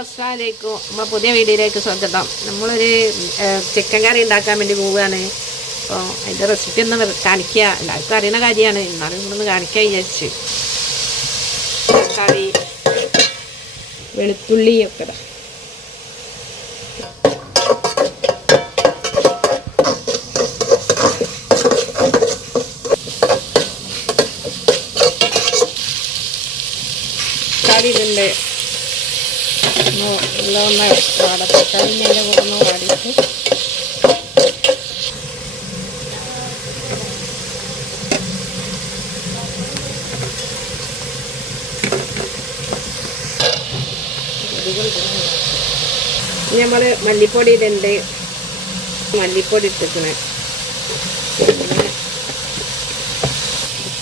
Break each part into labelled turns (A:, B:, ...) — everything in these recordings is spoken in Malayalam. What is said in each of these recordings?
A: അസ്സാമലൈക്കും നമ്മൾ പുതിയ വീഡിയോയിലേക്ക് സ്വാഗതം. നമ്മളൊരു ചിക്കൻ കറി ഉണ്ടാക്കാൻ വേണ്ടി പോവുകയാണ്. അപ്പോൾ അതിന്റെ റെസിപ്പി ഒന്ന് കാണിക്കുക എല്ലാവർക്കും അറിയുന്ന കാര്യമാണ്. എന്നാലും ഇവിടുന്ന് കാണിക്കാൻ വിചാരിച്ച്. തക്കാളി വെളുത്തുള്ളി ഒക്കെ തക്കാളി ഇതുണ്ട്. എല്ലാം ഒന്ന് വാടത്തിട്ടാൽ ഇതിന്റെ കൂടെ ഒന്ന് വാടിയിട്ട് നമ്മൾ മല്ലിപ്പൊടി ഇതുണ്ട് മല്ലിപ്പൊടി ഇട്ടിക്കണേ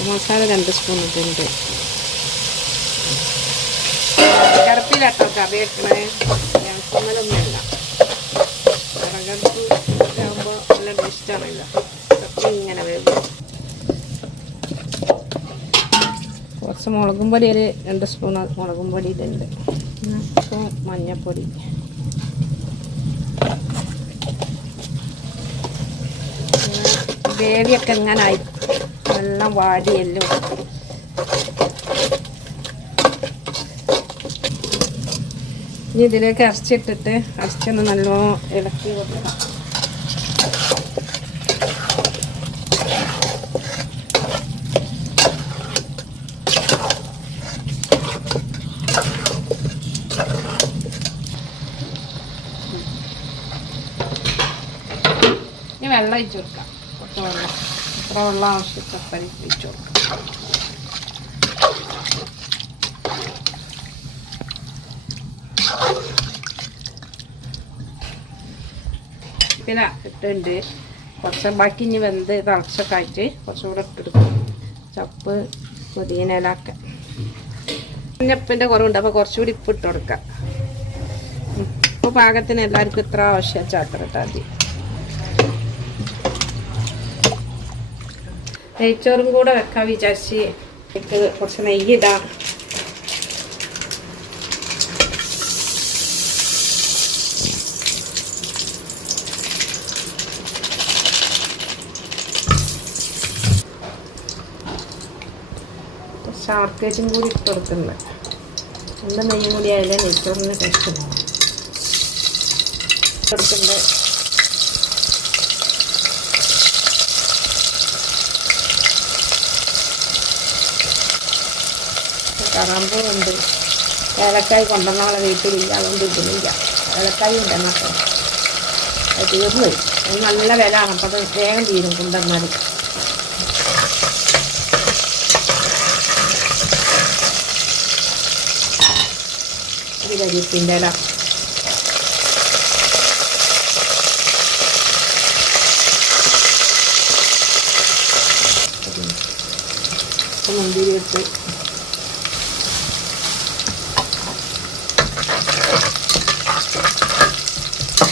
A: മസാല രണ്ട് സ്പൂൺ ഇട്ടുണ്ട് കറുപ്പിലാട്ടോ കറി വെക്കണേ ഗ്യാസുമലൊന്നുമില്ല വിറകടുപ്പ് ആകുമ്പോൾ നല്ല ടേസ്റ്റാണല്ലോ ഇങ്ങനെ വേവും കുറച്ച് മുളകും പൊടി ഒരു രണ്ട് സ്പൂൺ മുളകും പൊടി ഇതുണ്ട് അപ്പോൾ മഞ്ഞൾപ്പൊടി ഗ്രേവിയൊക്കെ ഇങ്ങനെ ആയി എല്ലാം വാടിയല്ലോ ഇനി ഇതിലേക്ക് അരച്ചിട്ടിട്ട് അരച്ചൊന്ന് നല്ലോണം ഇളക്കി കൊടുക്കണം ഇനി വെള്ളം ഒഴിച്ച് കൊടുക്കാം. കുറച്ച് വെള്ളം. എത്ര വെള്ളം ആവശ്യത്തിന് ഒഴിച്ച് കൊടുക്കാം. പിന്നെ ഇട്ടുണ്ട് കുറച്ച് ബാക്കി ഇനി വെന്ത് തിളച്ചൊക്കെ ആയിട്ട് കുറച്ചുകൂടെ ഇട്ടെടുക്കും ചപ്പ് പുതിയനയിലൊക്കെ ഉപ്പിന്റെ കുറവുണ്ട്. അപ്പോൾ കുറച്ചുകൂടി ഉപ്പ് ഇട്ട് കൊടുക്കാം. ഇപ്പോൾ പാകത്തിന് എല്ലാവർക്കും ഇത്ര ആവശ്യം ചാക്കറിട്ടാൽ മതി. നെയ്ച്ചോറും കൂടെ വെക്കാൻ വിചാരിച്ച് എനിക്ക് കുറച്ച് നെയ്യ് ഇടാം. ഷാർക്കേറ്റും കൂടി ഇട്ട് കൊടുക്കുന്നത് നല്ല നെയ്യും കൂടി ആയാലേ നെയ്ച്ചോറിന് ടേസ്റ്റ് ഉണ്ടാവും കൊടുക്കുന്നുണ്ട് കറാമ്പൂ ഉണ്ട്. ഏലക്കായ് കൊണ്ടുവന്നാളെ വീട്ടിലില്ല അതുകൊണ്ട് ഇതിലില്ല. ഏലക്കായ് ഉണ്ടെന്നൊക്കെ തീർന്നു നല്ല വില ആണ് അപ്പോൾ അത് വേഗം തീരും കൊണ്ടുവന്നാൽ ഒരു കരിയപ്പിന്റെ ഇല. മുന്തിരി ഇട്ട്.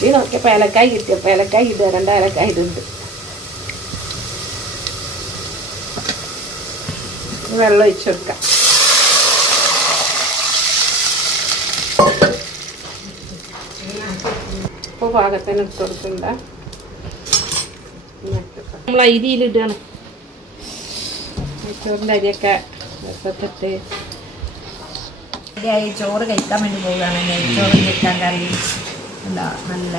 A: ഈ നോക്കിയപ്പോൾ ഏലക്കായി കിട്ടിയപ്പോൾ ഏലക്കായ് ഇത് രണ്ട് ഏലക്കായി ഇതുണ്ട് വെള്ളം ഒഴിച്ചു കൊടുക്കാം. പാകത്തിന് ഇട്ട് കൊടുക്കണ്ട? നമ്മൾ അരിയിലിടുകയാണ് ചോറിന്റെ അരിയൊക്കെ വെപ്പത്തിട്ട്
B: ശരിയായി ചോറ് കഴിക്കാൻ വേണ്ടി പോവുകയാണ്. നെയ്ച്ചോറ് കഴിക്കാൻ കറി എന്താ നല്ല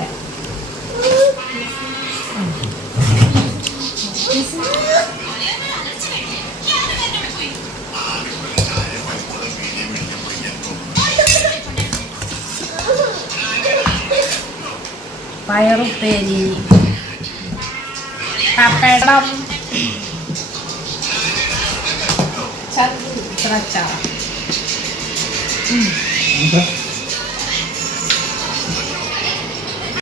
B: പയറുപ്പേരി പപ്പടം. ചതച്ചാറ്